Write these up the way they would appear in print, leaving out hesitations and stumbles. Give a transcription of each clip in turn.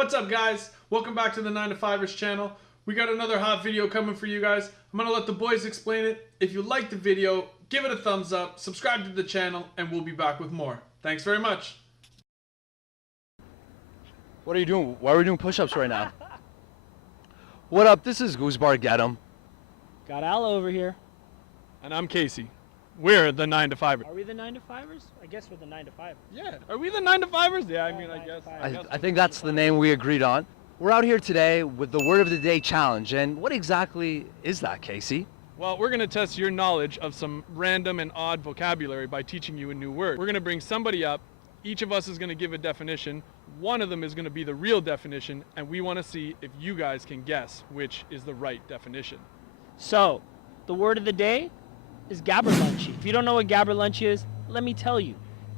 What's up, guys? Welcome back to the 9 to 5ers channel. We got another hot video coming for you guys. I'm gonna let the boys explain it. If you like the video, give it a thumbs up, subscribe to the channel, and we'll be back with more. Thanks very much. What are you doing? Why are we doing push-ups right now? What up? This is Goosebar Get 'em. Got Al over here. And I'm Casey. We're the 9 to 5ers. Are we the 9 to 5ers? I guess we're the 9 to 5ers. Yeah, are we the 9 to 5ers? Yeah, I mean, I 9 to guess. 5ers. I think that's the name we agreed on. We're out here today with the Word of the Day challenge. And what exactly is that, Casey? Well, we're going to test your knowledge of some random and odd vocabulary by teaching you a new word. We're going to bring somebody up. Each of us is going to give a definition. One of them is going to be the real definition, and we want to see if you guys can guess which is the right definition. So, the word of the day is gabberlunchy. If you don't know what gabberlunchy is, let me tell you.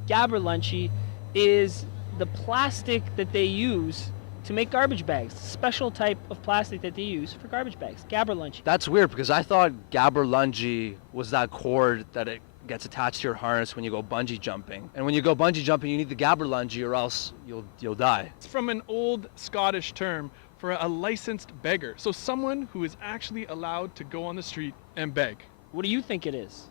Gabberlunchy is the plastic that they use to make garbage bags. Special type of plastic that they use for garbage bags. Gabberlunchy. That's weird because I thought gabberlungy was that cord that it gets attached to your harness when you go bungee jumping. And when you go bungee jumping, you need the gabberlungy or else you'll die. It's from an old Scottish term for a licensed beggar. So someone who is actually allowed to go on the street and beg. What do you think it is?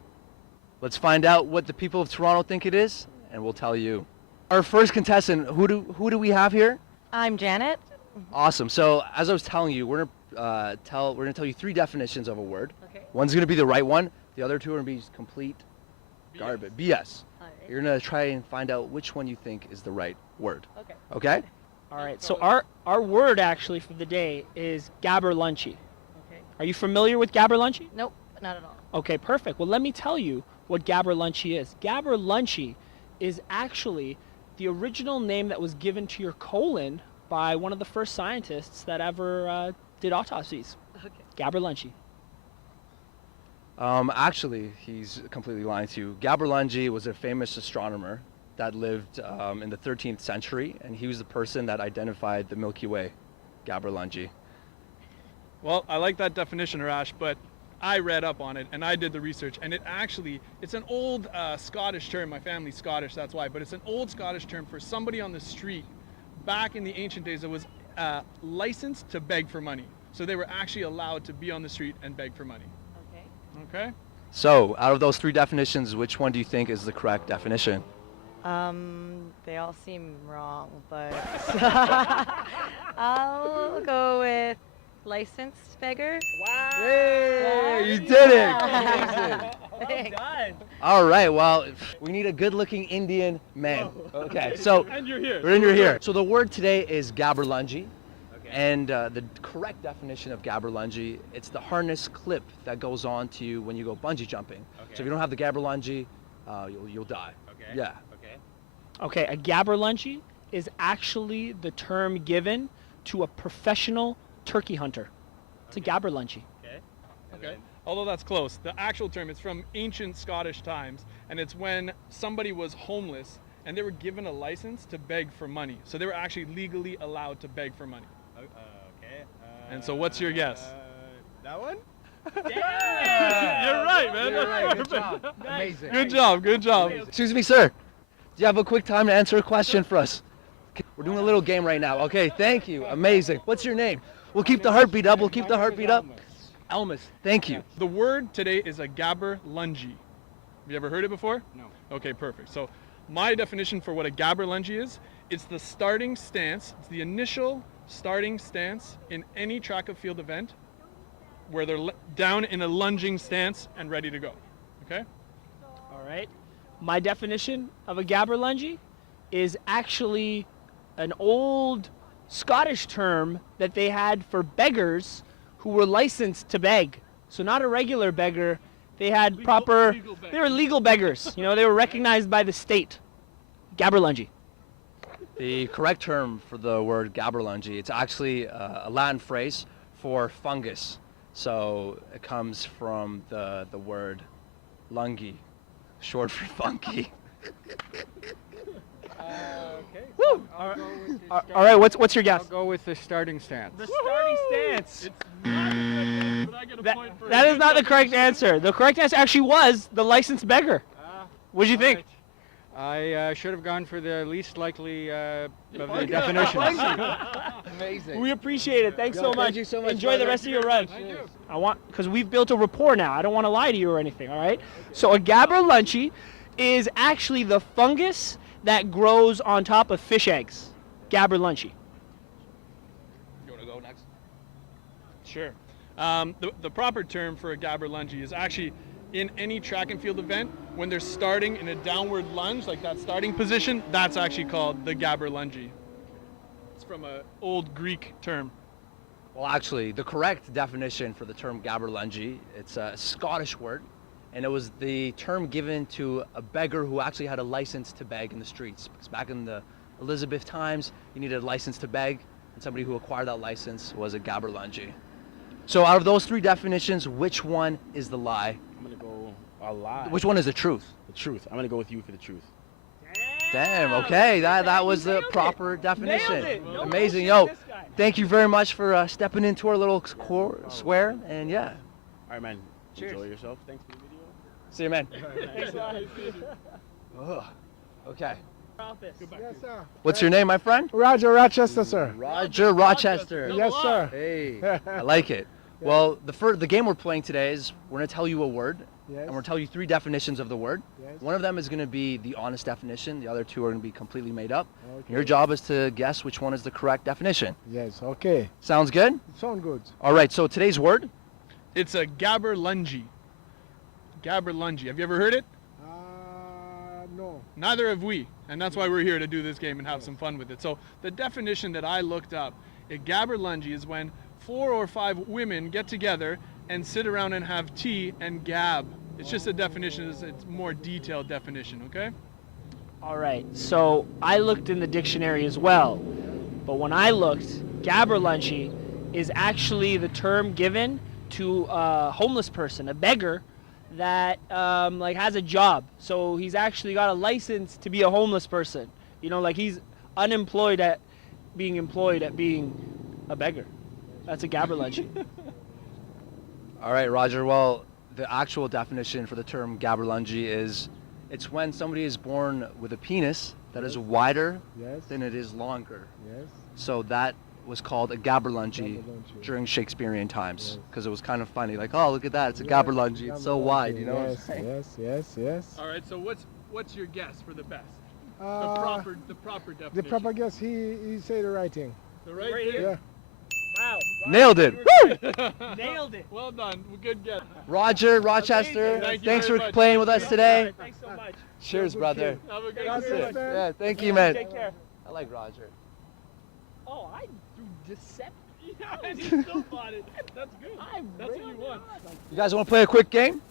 Let's find out what the people of Toronto think it is, and we'll tell you. Our first contestant, who do we have here? I'm Janet. Awesome. So as I was telling you, we're gonna tell you three definitions of a word. Okay. One's gonna be the right one. The other two are gonna be complete garbage. BS. You're gonna try and find out which one you think is the right word. Okay. Okay? All right, so our word actually for the day is gabberlunchy. Okay. Are you familiar with gabberlunchy? Nope, not at all. Okay, perfect. Well, let me tell you what gabberlunchy is. Gabberlunchy is actually the original name that was given to your colon by one of the first scientists that ever did autopsies. Okay. Gabberlunchy. Actually, he's completely lying to you. Gabberlungy was a famous astronomer that lived in the 13th century, and he was the person that identified the Milky Way. Gabberlungy. Well, I like that definition, Arash, but I read up on it and I did the research, and it's an old Scottish term. My family's Scottish, that's why, but it's an old Scottish term for somebody on the street back in the ancient days that was licensed to beg for money. So they were actually allowed to be on the street and beg for money. Okay. Okay? So, out of those three definitions, which one do you think is the correct definition? They all seem wrong, but I'll go with licensed beggar. Wow! Hey, you did it! Thanks. done. All right, well, we need a good-looking Indian man. Okay, so And you're here. you're here. So the word today is gabberlungy, and the correct definition of gabberlungy, it's the harness clip that goes on to you when you go bungee jumping. So if you don't have the gabberlungy, you'll die. Okay. Yeah. Okay, a gabberlunchy is actually the term given to a professional turkey hunter. It's a gabberlunchy. Okay. Although that's close. The actual term is from ancient Scottish times, and it's when somebody was homeless and they were given a license to beg for money. So they were actually legally allowed to beg for money. Okay. And so what's your guess? That one? You're right, man. You're That's right. Good perfect. job. Amazing. Good job. Good job. Excuse me, sir. Do you have a quick time to answer a question for us? We're doing a little game right now. Okay, thank you. Amazing. What's your name? We'll keep the heartbeat up. We'll keep the heartbeat up. Elmas. Thank you. The word today is a gabberlungy. Have you ever heard it before? No. Okay, perfect. So my definition for what a gabberlungy is, it's the starting stance, it's the initial starting stance in any track and field event where they're down in a lunging stance and ready to go. Okay? All right. My definition of a gabberlungy is actually an old Scottish term that they had for beggars who were licensed to beg. So not a regular beggar. They had they were legal beggars. You know, they were recognized by the state. Gabberlungy. The correct term for the word gabberlungy, it's actually a Latin phrase for fungus. So it comes from the word lungy, short for funky. Okay. Woo! I'll go with the All right, what's your guess? I'll go with the starting stance. The starting stance. It's not the correct answer, but I get a That, point for that it. is not the correct answer. The correct answer actually was the licensed beggar. What do you think? I should have gone for the least likely of the Funky. definitions. Funky. amazing. We appreciate it. Thanks Yo, so thank much. you so much, Enjoy the brother. rest of your run. Thank you. Because we've built a rapport now. I don't want to lie to you or anything, all right? So a gaberlunchi is actually the fungus that grows on top of fish eggs. Gaberlunchi. You want to go next? Sure. The proper term for a gaberlungi is actually in any track and field event, when they're starting in a downward lunge, like that starting position, that's actually called the gaberlungi. It's from an old Greek term. Well, actually, the correct definition for the term gaberlungi, it's a Scottish word, and it was the term given to a beggar who actually had a license to beg in the streets. Because back in the Elizabeth times, you needed a license to beg, and somebody who acquired that license was a gaberlungi. So out of those three definitions, which one is the lie? I'm gonna go a lie. Which one is the truth? The truth. I'm gonna go with you for the truth. Damn, okay, that was the proper definition. Nailed it. No Amazing, bullshit, yo. this guy. Thank you very much for stepping into our little square, and yeah. All right, man. Cheers. Enjoy yourself. Thanks for the video. See you, man. Thanks a lot. Ugh. Okay. Office. Yes, sir. What's your name, my friend? Roger Rochester, sir. Roger Rochester. Yes, sir. Hey, I like it. Well, the game we're playing today is we're gonna tell you a word, Yes. and we're gonna tell you three definitions of the word. Yes. One of them is gonna be the honest definition. The other two are gonna be completely made up. Okay. Your job is to guess which one is the correct definition. Yes, okay. Sounds good? Sound good. All right. So today's word. It's a gaberlungi. Gaberlungi. Have you ever heard it? No. Neither have we, and that's why we're here to do this game and have some fun with it. So the definition that I looked up, a gaberlungi is when 4 or 5 women get together and sit around and have tea and gab. It's just a definition, it's a more detailed definition, okay? All right, so I looked in the dictionary as well, but when I looked, gaberlunchi is actually the term given to a homeless person, a beggar that like has a job. So he's actually got a license to be a homeless person. You know, like he's unemployed at being employed at being a beggar. That's a gaberlunchi. All right, Roger. Well, the actual definition for the term gaberlungi is it's when somebody is born with a penis that is wider Yes. than it is longer. Yes. So that was called a gaberlungi Gaberlungi. during Shakespearean times Yes. because it was kind of funny. Like, oh, look at that. It's a Yes, gaberlungi. It's so wide, you know what I'm Yes, saying? yes, yes, yes. All right, so what's your guess for the best? The Uh, proper definition. the proper guess, he said the right thing. The right Right thing? Yeah. Wow. Nailed it. Woo! Nailed it. Well done. Good guess. Roger, Rochester, Amazing. Thank you thanks very for much. playing with us today. Thanks so much. Cheers, brother. Have a good That's day. it, man. Yeah, thank you, man. Take care. I like Roger. Oh, I do deception. Yeah, and you still bought it. That's good. I'm That's what you want. You guys want to play a quick game?